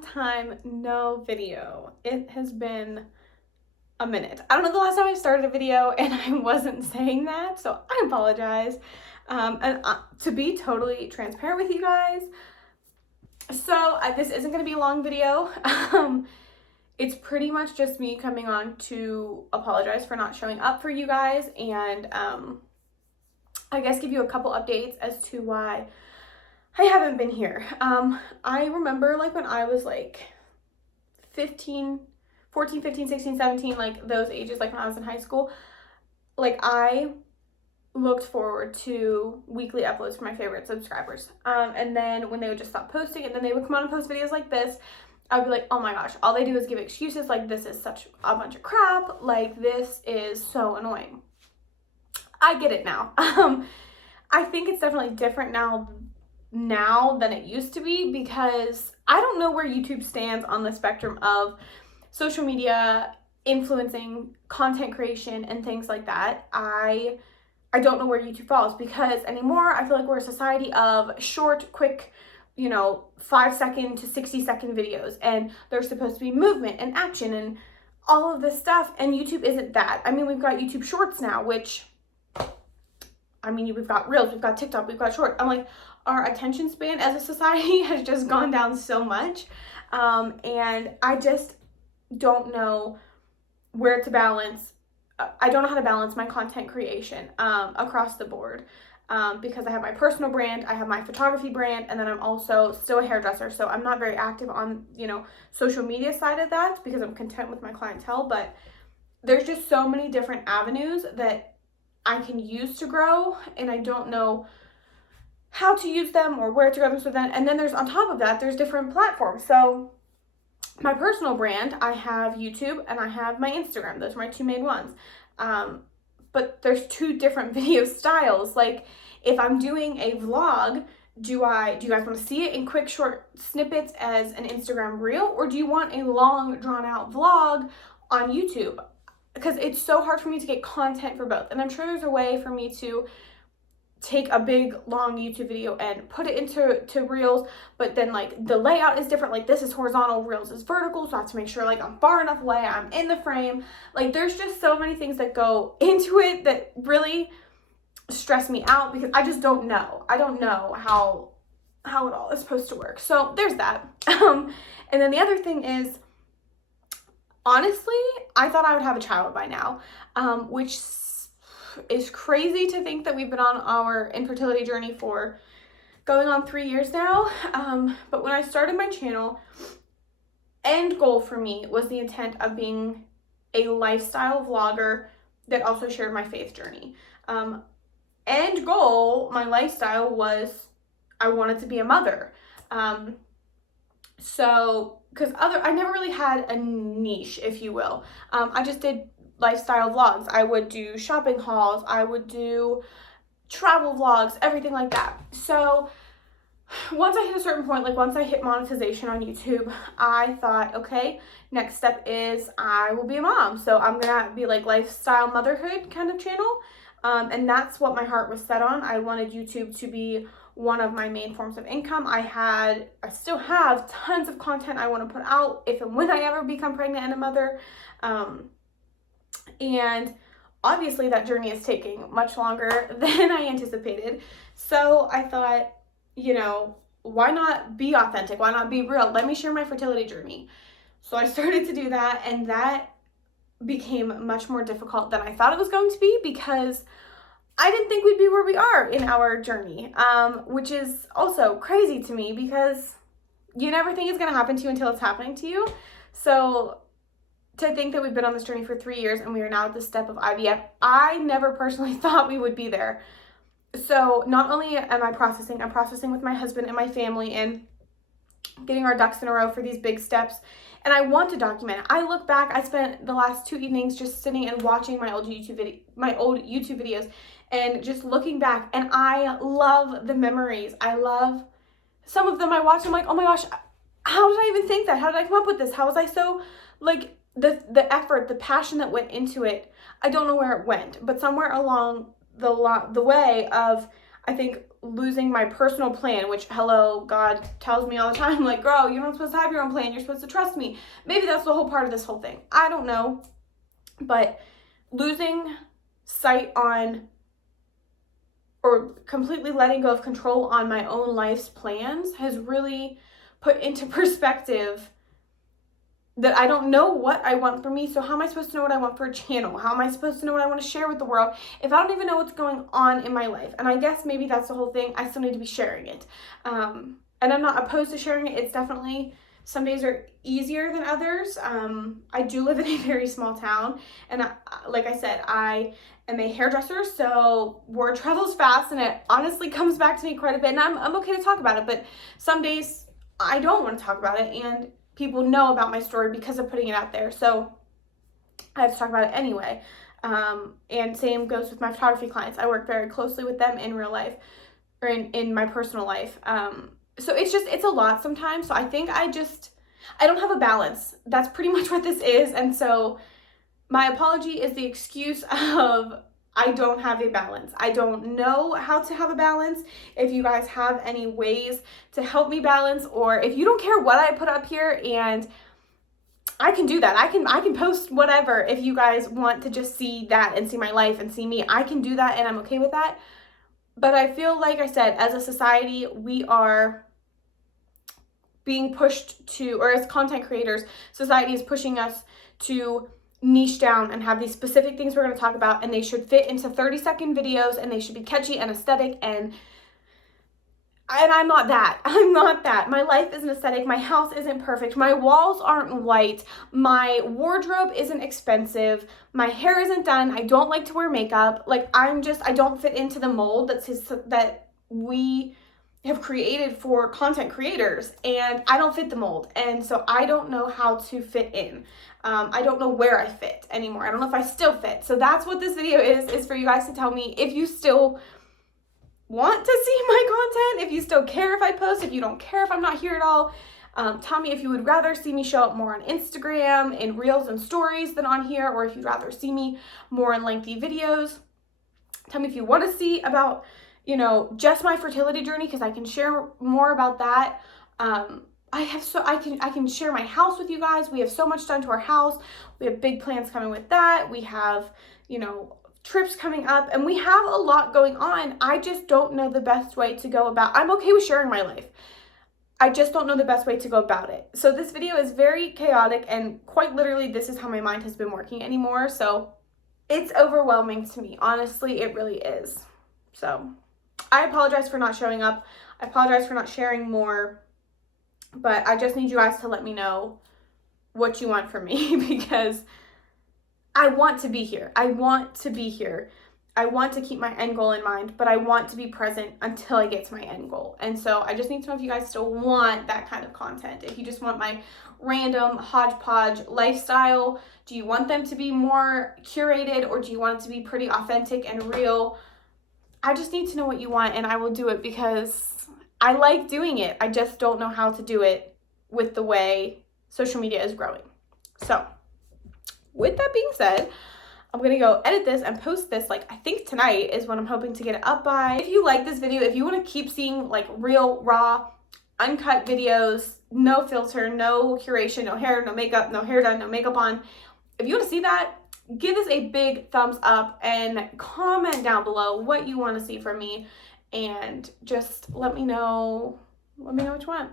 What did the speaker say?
long time no video. It has been a minute. I don't know the last time I started a video and I wasn't saying that, so I apologize. To be totally transparent with you guys, so this isn't going to be a long video. It's pretty much just me coming on to apologize for not showing up for you guys and I guess give you a couple updates as to why I haven't been here. I remember like when I was like 14, 15, 16, 17, like those ages, like when I was in high school, like I looked forward to weekly uploads for my favorite subscribers. And then when they would just stop posting and then they would come on and post videos like this, I would be like, oh my gosh, all they do is give excuses. Like, this is such a bunch of crap. Like, this is so annoying. I get it now. I think it's definitely different now than it used to be, because I don't know where YouTube stands on the spectrum of social media, influencing, content creation, and things like that. I don't know where YouTube falls, because anymore I feel like we're a society of short, quick, 5-second to 60-second videos, and there's supposed to be movement and action and all of this stuff, and YouTube isn't that. I mean, we've got YouTube Shorts now, which, I mean, we've got Reels, we've got TikTok, we've got Short. I'm like, our attention span as a society has just gone down so much, and I just don't know where to balance. I don't know how to balance my content creation across the board, because I have my personal brand, I have my photography brand, and then I'm also still a hairdresser, so I'm not very active on, social media side of that because I'm content with my clientele, but there's just so many different avenues that I can use to grow, and I don't know how to use them or where to grow them. So then, and then there's, on top of that, there's different platforms. So my personal brand, I have YouTube and I have my Instagram. Those are my two main ones. But there's two different video styles. Like, if I'm doing a vlog, do you guys want to see it in quick short snippets as an Instagram reel, or do you want a long drawn out vlog on YouTube? Because it's so hard for me to get content for both. And I'm sure there's a way for me to take a big long YouTube video and put it into Reels, but then like the layout is different. Like, this is horizontal, Reels is vertical, so I have to make sure like I'm far enough away, I'm in the frame. Like, there's just so many things that go into it that really stress me out, because I just don't know. I don't know how it all is supposed to work. So there's that. And then the other thing is, honestly, I thought I would have a child by now, which is crazy to think that we've been on our infertility journey for going on 3 years now. But when I started my channel, end goal for me was the intent of being a lifestyle vlogger that also shared my faith journey. End goal, my lifestyle was, I wanted to be a mother. So, because I never really had a niche, if you will. I just did lifestyle vlogs. I would do shopping hauls, I would do travel vlogs, everything like that. So once I hit a certain point, like once I hit monetization on YouTube, I thought, okay, next step is I will be a mom. So I'm gonna be like lifestyle motherhood kind of channel. And that's what my heart was set on. I wanted YouTube to be one of my main forms of income. I still have tons of content I want to put out if and when I ever become pregnant and a mother. And obviously that journey is taking much longer than I anticipated. So I thought, why not be authentic? Why not be real? Let me share my fertility journey. So I started to do that, and that became much more difficult than I thought it was going to be, because I didn't think we'd be where we are in our journey, which is also crazy to me, because you never think it's going to happen to you until it's happening to you. So to think that we've been on this journey for 3 years and we are now at the step of IVF, I never personally thought we would be there. So not only am I processing, I'm processing with my husband and my family and getting our ducks in a row for these big steps. And I want to document it. I look back, I spent the last 2 evenings just sitting and watching my old YouTube videos and just looking back, and I love the memories. I love some of them. I watch, I'm like, oh my gosh, how did I even think that? How did I come up with this? How was I so, like, the effort, the passion that went into it, I don't know where it went, but somewhere along the way of, I think, losing my personal plan, which, hello, God tells me all the time, like, girl, you're not supposed to have your own plan. You're supposed to trust me. Maybe that's the whole part of this whole thing. I don't know. But losing sight on, or completely letting go of control on my own life's plans has really put into perspective that I don't know what I want for me. So how am I supposed to know what I want for a channel? How am I supposed to know what I want to share with the world if I don't even know what's going on in my life? And I guess maybe that's the whole thing. I still need to be sharing it. And I'm not opposed to sharing it. It's definitely, some days are easier than others. I do live in a very small town. And like I said, I am a hairdresser, so word travels fast, and it honestly comes back to me quite a bit. And I'm okay to talk about it, but some days I don't want to talk about it, and people know about my story because of putting it out there. So I have to talk about it anyway. And same goes with my photography clients. I work very closely with them in real life, or in my personal life. So it's a lot sometimes. So I think I don't have a balance. That's pretty much what this is. And so my apology is the excuse of I don't have a balance. I don't know how to have a balance. If you guys have any ways to help me balance, or if you don't care what I put up here, and I can do that. I can post whatever if you guys want to just see that and see my life and see me. I can do that, and I'm okay with that. But I feel like I said, as a society, we are being pushed to, or as content creators, society is pushing us to niche down and have these specific things we're going to talk about, and they should fit into 30-second videos, and they should be catchy and aesthetic, and I'm not that. I'm not that. My life isn't aesthetic. My house isn't perfect. My walls aren't white. My wardrobe isn't expensive. My hair isn't done. I don't like to wear makeup. Like, I don't fit into the mold that we have created for content creators, and I don't fit the mold. And so I don't know how to fit in. I don't know where I fit anymore. I don't know if I still fit. So that's what this video is for you guys to tell me if you still want to see my content, if you still care if I post, if you don't care if I'm not here at all. Tell me if you would rather see me show up more on Instagram in reels and stories than on here, or if you'd rather see me more in lengthy videos. Tell me if you want to see about, just my fertility journey, because I can share more about that. I can share my house with you guys. We have so much done to our house. We have big plans coming with that. We have, trips coming up, and we have a lot going on. I just don't know the best way to go about. I'm okay with sharing my life. I just don't know the best way to go about it. So this video is very chaotic, and quite literally, this is how my mind has been working anymore. So it's overwhelming to me. Honestly, it really is. So I apologize for not showing up. I apologize for not sharing more, but I just need you guys to let me know what you want from me, because I want to be here. I want to be here. I want to keep my end goal in mind, but I want to be present until I get to my end goal. And so I just need to know if you guys still want that kind of content. If you just want my random hodgepodge lifestyle, do you want them to be more curated, or do you want it to be pretty authentic and real? I just need to know what you want, and I will do it, because I like doing it. I just don't know how to do it with the way social media is growing. So with that being said, I'm going to go edit this and post this, I think tonight is when I'm hoping to get it up by. If you like this video, if you want to keep seeing real, raw, uncut videos, no filter, no curation, no hair, no makeup, no hair done, no makeup on, if you want to see that, give this a big thumbs up and comment down below what you want to see from me, and just let me know what you want.